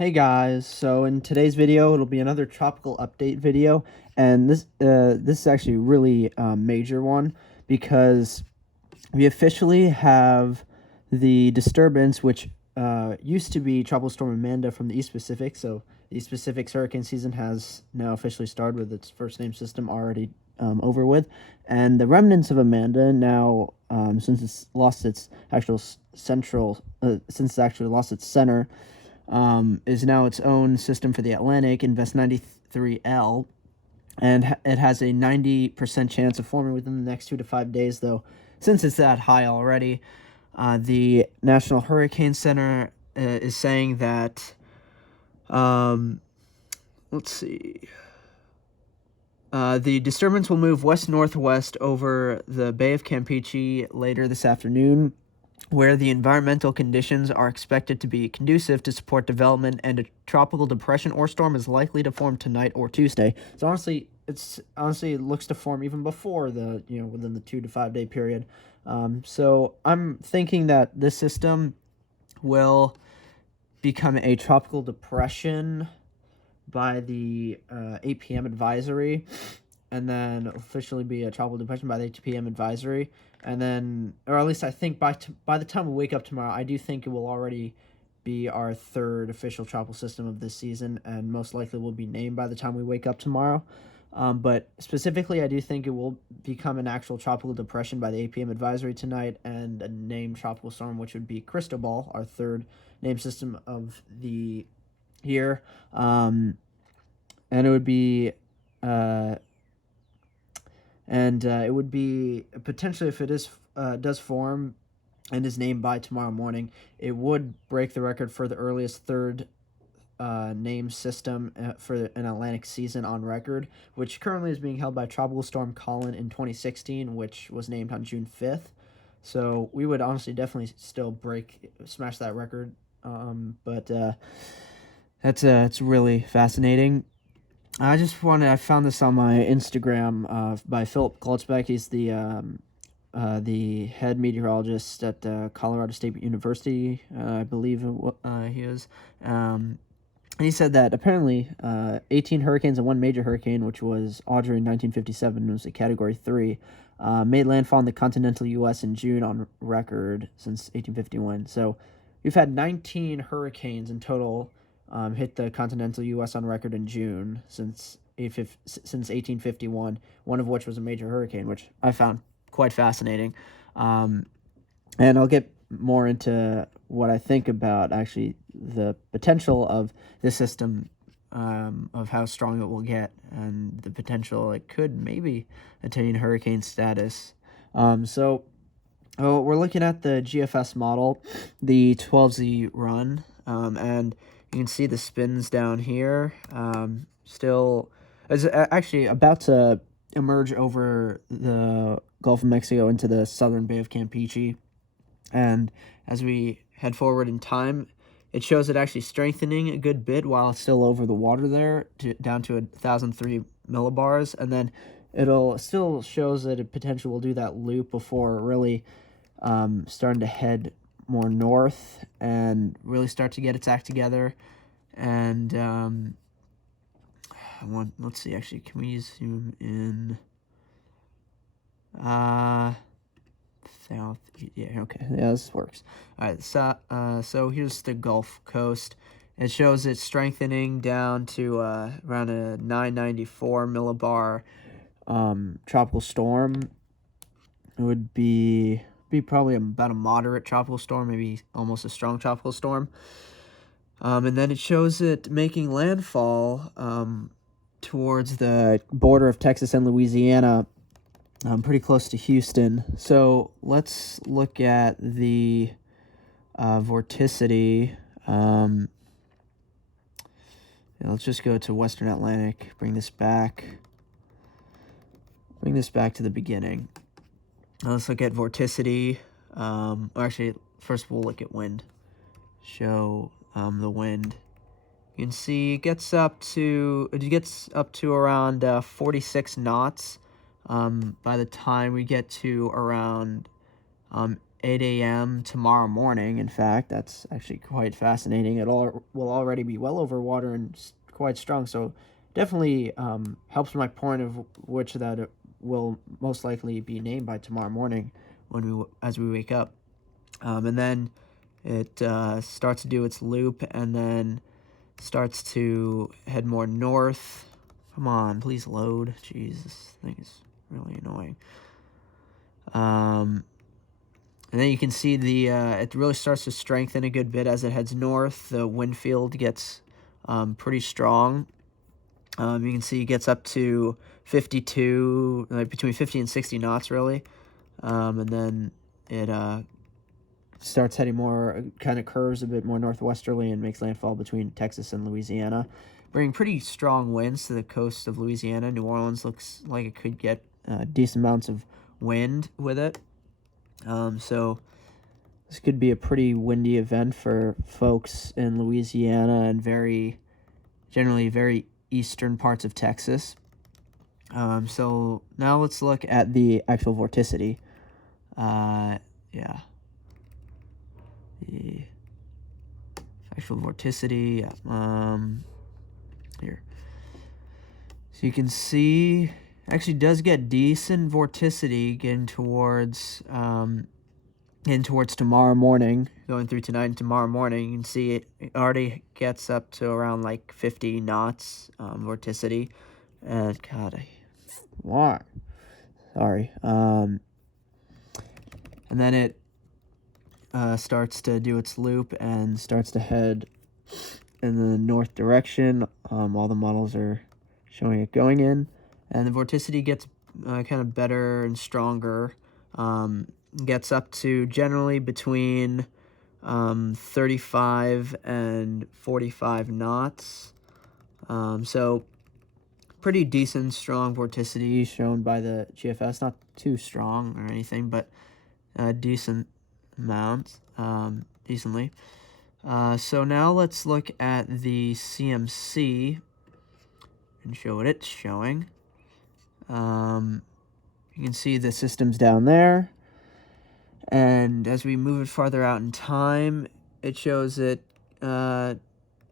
Hey guys, so in today's video it'll be another tropical update video, and this is actually really a major one because we officially have the disturbance which used to be Tropical Storm Amanda from the East Pacific. So the East Pacific's hurricane season has now officially started with its first name system already over with, and the remnants of Amanda now, since it's lost its actual since it's actually lost its center, is now its own system for the Atlantic, Invest 93L, and it has a 90% chance of forming within the next 2 to 5 days, though, since it's that high already. The National Hurricane Center is saying that, let's see, the disturbance will move west-northwest over the Bay of Campeche later this afternoon, where the environmental conditions are expected to be conducive to support development, and a tropical depression or storm is likely to form tonight or Tuesday. So honestly, it looks to form even before within the 2 to 5 day period. So I'm thinking that this system will become a tropical depression by the 8 p.m. advisory, and then officially be a tropical depression by the 8 p.m. advisory. And then, or at least I think by the time we wake up tomorrow, I do think it will already be our third official tropical system of this season, and most likely will be named by the time we wake up tomorrow. But specifically, I do think it will become an actual tropical depression by the 8 p.m. advisory tonight, and a named tropical storm, which would be Cristobal, our third named system of the year. And it would be it would be potentially, if it does form and is named by tomorrow morning, it would break the record for the earliest third name system for an Atlantic season on record, which currently is being held by Tropical Storm Colin in 2016, which was named on June 5th. So we would honestly definitely still smash that record. But it's really fascinating. I found this on my Instagram by Philip Klutzbeck. He's the head meteorologist at Colorado State University, I believe he is. And he said that apparently 18 hurricanes and one major hurricane, which was Audrey in 1957, was a Category 3, made landfall in the continental U.S. in June on record since 1851. So we've had 19 hurricanes in total hit the continental U.S. on record in June since 1851, one of which was a major hurricane, which I found quite fascinating. And I'll get more into what I think about actually the potential of this system, of how strong it will get, and the potential it could maybe attain hurricane status. So we're looking at the GFS model, the 12Z run, and you can see the spins down here. Still, it's actually about to emerge over the Gulf of Mexico into the southern Bay of Campeche. And as we head forward in time, it shows it actually strengthening a good bit while it's still over the water there, down to 1,003 millibars. And then it'll still shows that it potentially will do that loop before really starting to head more north and really start to get its act together. And let's see, actually, can we zoom in? South, yeah, okay, yeah, this works. All right, so here's the Gulf Coast. It shows it strengthening down to around a 994 millibar tropical storm. It would be probably about a moderate tropical storm, maybe almost a strong tropical storm. And then it shows it making landfall towards the border of Texas and Louisiana, pretty close to Houston. So let's look at the vorticity. Let's just go to Western Atlantic, bring this back to the beginning. Let's look at vorticity. Actually, first we'll look at wind. Show the wind. You can see it gets up to around 46 knots by the time we get to around 8 a.m. tomorrow morning. In fact, that's actually quite fascinating. It all will already be well over water and quite strong, so definitely helps my point of which that it will most likely be named by tomorrow morning as we wake up. And then it starts to do its loop and then starts to head more north. Come on, please load. Jeez, this thing is really annoying. And then you can see it really starts to strengthen a good bit as it heads north. The wind field gets pretty strong. You can see it gets up to 52, between 50 and 60 knots, really. And then it starts heading more, kind of curves a bit more northwesterly and makes landfall between Texas and Louisiana, bringing pretty strong winds to the coast of Louisiana. New Orleans looks like it could get decent amounts of wind with it. So this could be a pretty windy event for folks in Louisiana and generally very eastern parts of Texas. So now let's look at the actual vorticity. The actual vorticity. Here. So you can see actually does get decent vorticity getting towards tomorrow morning, going through tonight and tomorrow morning. You can see it already gets up to around like 50 knots vorticity. And God, why? Sorry. And then it starts to do its loop and starts to head in the north direction. All the models are showing it going in. And the vorticity gets kind of better and stronger. Gets up to generally between 35 and 45 knots. So pretty decent, strong vorticity shown by the GFS. Not too strong or anything, but decent amounts, decently. So now let's look at the CMC and show what it's showing. You can see the system's down there. And as we move it farther out in time, it shows it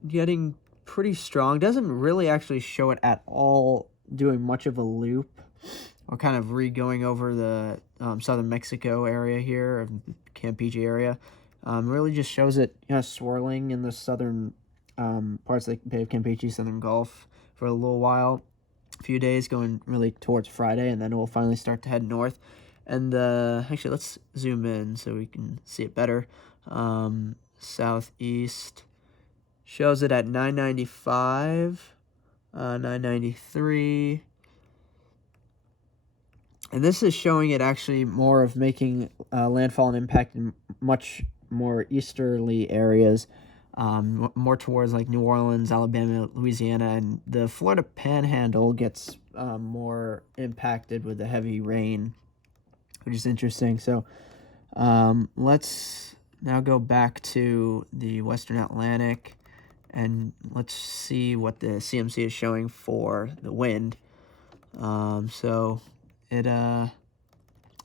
getting pretty strong. Doesn't really actually show it at all doing much of a loop or kind of going over the southern Mexico area here, or Campeche area. Really just shows it swirling in the southern parts of the Bay of Campeche, southern Gulf for a little while, a few days, going really towards Friday, and then it will finally start to head north. And actually, let's zoom in so we can see it better. Southeast shows it at 995, 993. And this is showing it actually more of making landfall and impact in much more easterly areas, more towards like New Orleans, Alabama, Louisiana, and the Florida Panhandle gets more impacted with the heavy rain, which is interesting. So let's now go back to the Western Atlantic and let's see what the CMC is showing for the wind. So it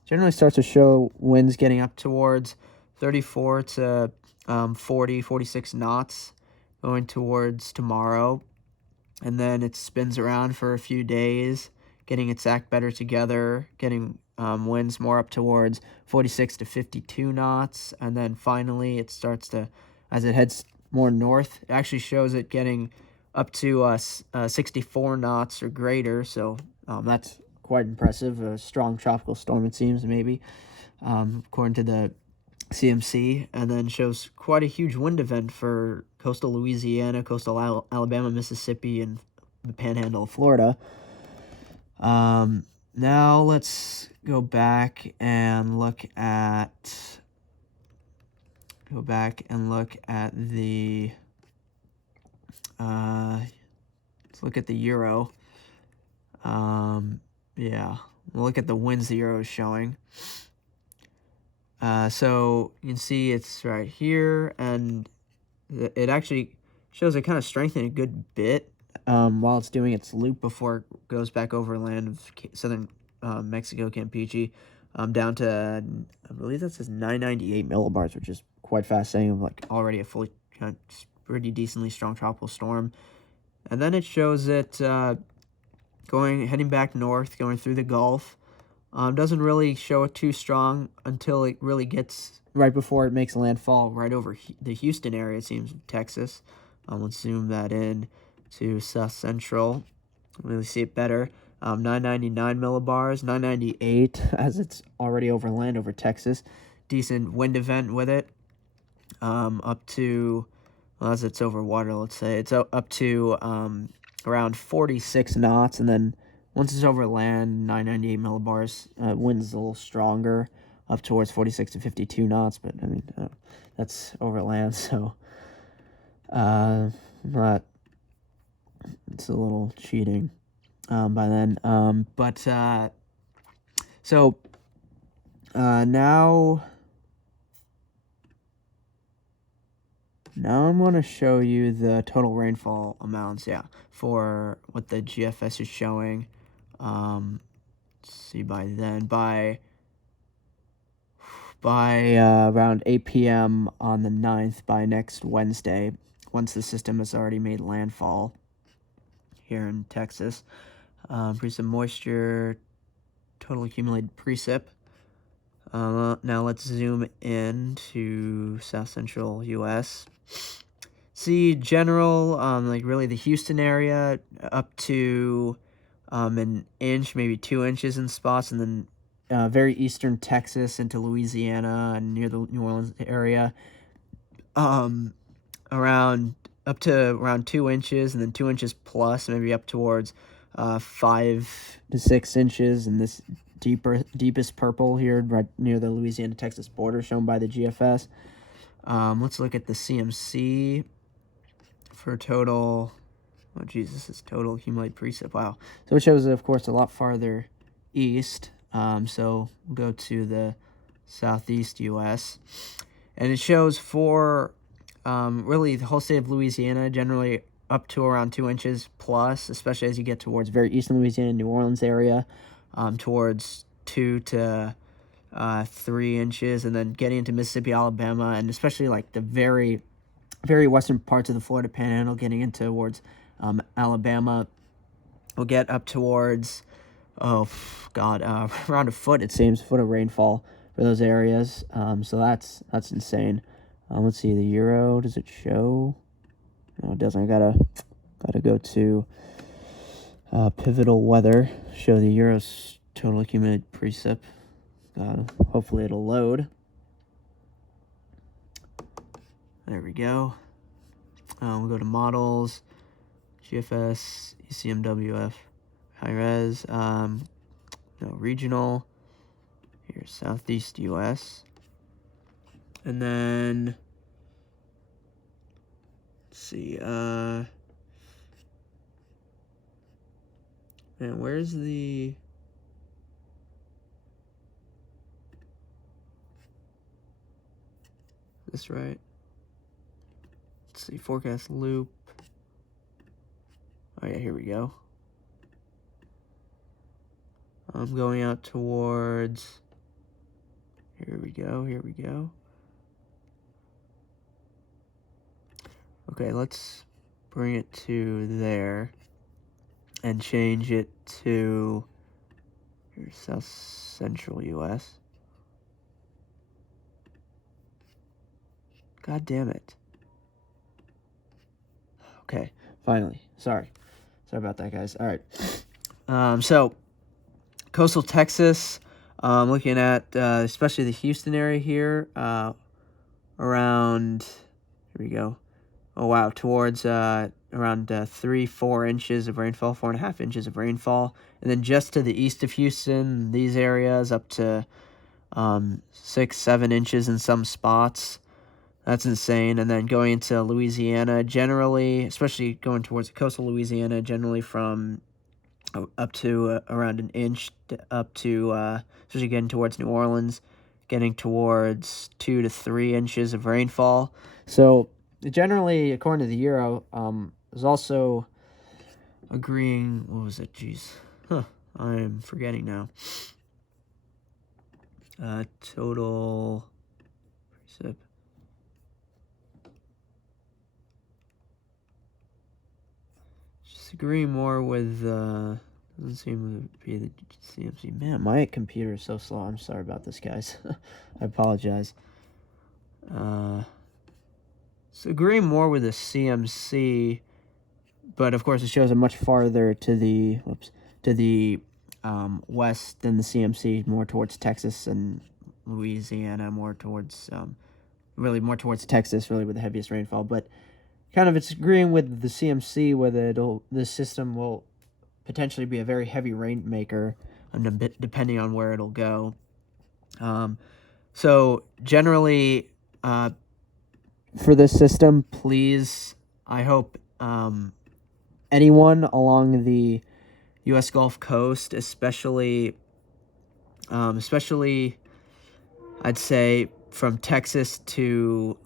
generally starts to show winds getting up towards 34 to 40, 46 knots going towards tomorrow. And then it spins around for a few days, getting its act better together, getting winds more up towards 46 to 52 knots. And then finally it starts to, as it heads more north, it actually shows it getting up to 64 knots or greater. So that's quite impressive. A strong tropical storm, it seems, maybe, according to the CMC. And then shows quite a huge wind event for coastal Louisiana, coastal Alabama, Mississippi, and the Panhandle of Florida. Now let's go back and look at the let's look at the Euro. Yeah, we'll look at the winds the Euro is showing. So you can see it's right here, and it actually shows it kind of strengthening a good bit while it's doing its loop before it goes back over land of southern Mexico, Campeche. down to, I believe that says 998 millibars, which is quite fascinating. Like already a fully pretty decently strong tropical storm. And then it shows it heading back north, going through the Gulf. Doesn't really show it too strong until it really gets right before it makes landfall right over the Houston area, it seems, Texas. Let's zoom that in to South Central. Really see it better. 999 millibars, 998 as it's already over land over Texas. Decent wind event with it. Up to, well, as it's over water, let's say, it's up to around 46 knots, and then once it's over land, 998 millibars. Wind's a little stronger, up towards 46 to 52 knots, but I mean, that's over land, so not, it's a little cheating by then. So now I'm going to show you the total rainfall amounts, for what the GFS is showing. Let's see, by around 8 p.m. on the 9th, by next Wednesday, once the system has already made landfall here in Texas. Precip moisture, total accumulated precip. Now let's zoom in to South Central U.S. See general, like really the Houston area up to an inch, maybe 2 inches in spots, and then very eastern Texas into Louisiana and near the New Orleans area, around 2 inches, and then 2 inches plus, maybe up towards 5 to 6 inches, and this deepest purple here right near the Louisiana-Texas border shown by the GFS. Let's look at the CMC for total. Oh, Jesus, it's total accumulated precip. Wow. So it shows, of course, a lot farther east. So we'll go to the southeast U.S. And it shows for really the whole state of Louisiana, generally up to around 2 inches plus, especially as you get towards very eastern Louisiana, New Orleans area, towards 2 to 3 inches, and then getting into Mississippi, Alabama, and especially like the very, very western parts of the Florida Panhandle, getting into towards Alabama, will get up towards, around a foot, it seems, a foot of rainfall for those areas. So that's insane. Let's see, the Euro, does it show? No, it doesn't. I gotta go to pivotal weather, show the Euro's total accumulated precip. Hopefully it'll load. There we go. We'll go to models, GFS, ECMWF, high res, regional. Here's Southeast US. And then, let's see, and where's the, this right? Let's see, forecast loop. Oh yeah, here we go. I'm going out towards, here we go. Okay, let's bring it to there and change it to your South Central US. God damn it. Okay, finally. Sorry about that, guys. All right. So coastal Texas, looking at especially the Houston area here, around, here we go. Oh wow, towards around 3-4 inches of rainfall, 4.5 inches of rainfall, and then just to the east of Houston, these areas up to 6-7 inches in some spots. That's insane. And then going into Louisiana, generally, especially going towards coastal Louisiana, generally from up to around an inch up to, especially getting towards New Orleans, getting towards 2 to 3 inches of rainfall. So generally, according to the Euro, is also agreeing, what was it? Jeez. I am forgetting now. Total precip. Just agree more with, doesn't seem to be the CMC. Man, my computer is so slow. I'm sorry about this, guys. I apologize. So agree more with the CMC, but of course it shows it much farther to the west than the CMC, more towards Texas and Louisiana, more towards really more towards Texas, really with the heaviest rainfall. But kind of it's agreeing with the CMC whether this system will potentially be a very heavy rainmaker, depending on where it'll go. So generally, for this system, please, I hope anyone along the U.S. Gulf Coast, especially I'd say from Texas to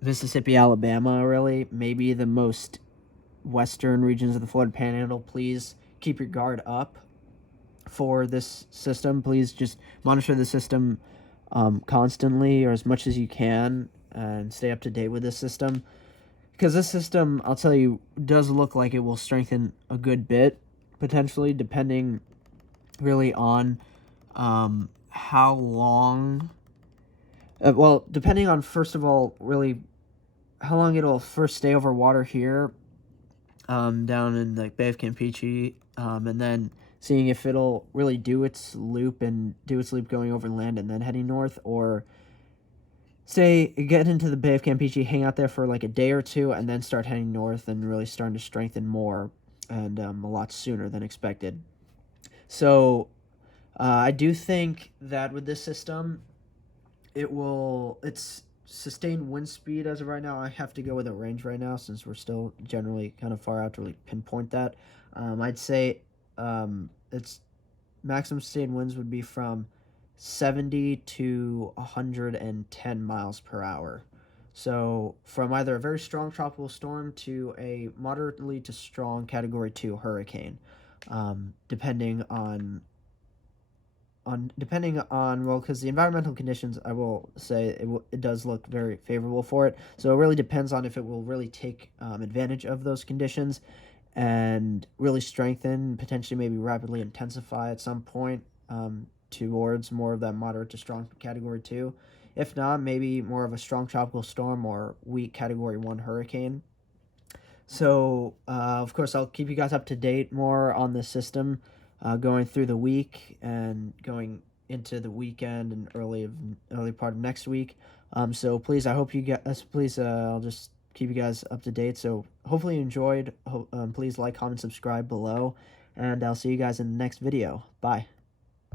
Mississippi, Alabama, really, maybe the most western regions of the Florida Panhandle, please keep your guard up for this system. Please just monitor the system constantly, or as much as you can, and stay up to date with this system. Because this system, I'll tell you, does look like it will strengthen a good bit, potentially, depending really on how long... well, depending on, first of all, really how long it'll first stay over water here, down in the Bay of Campeche, and then seeing if it'll really do its loop going over land and then heading north, or get into the Bay of Campeche, hang out there for like a day or two, and then start heading north and really starting to strengthen more, and a lot sooner than expected. So I do think that with this system, it's sustained wind speed as of right now. I have to go with a range right now since we're still generally kind of far out to really pinpoint that. I'd say its maximum sustained winds would be from 70 to 110 miles per hour. So from either a very strong tropical storm to a moderately to strong Category 2 hurricane, depending on well, because the environmental conditions, I will say it does look very favorable for it. So it really depends on if it will really take advantage of those conditions and really strengthen, potentially maybe rapidly intensify at some point towards more of that moderate to strong Category 2. If not, maybe more of a strong tropical storm or weak Category 1 hurricane. So, of course, I'll keep you guys up to date more on this system going through the week and going into the weekend and early part of next week. So please, I hope you guys, please, I'll just keep you guys up to date. So hopefully you enjoyed. Please like, comment, subscribe below, and I'll see you guys in the next video. Bye.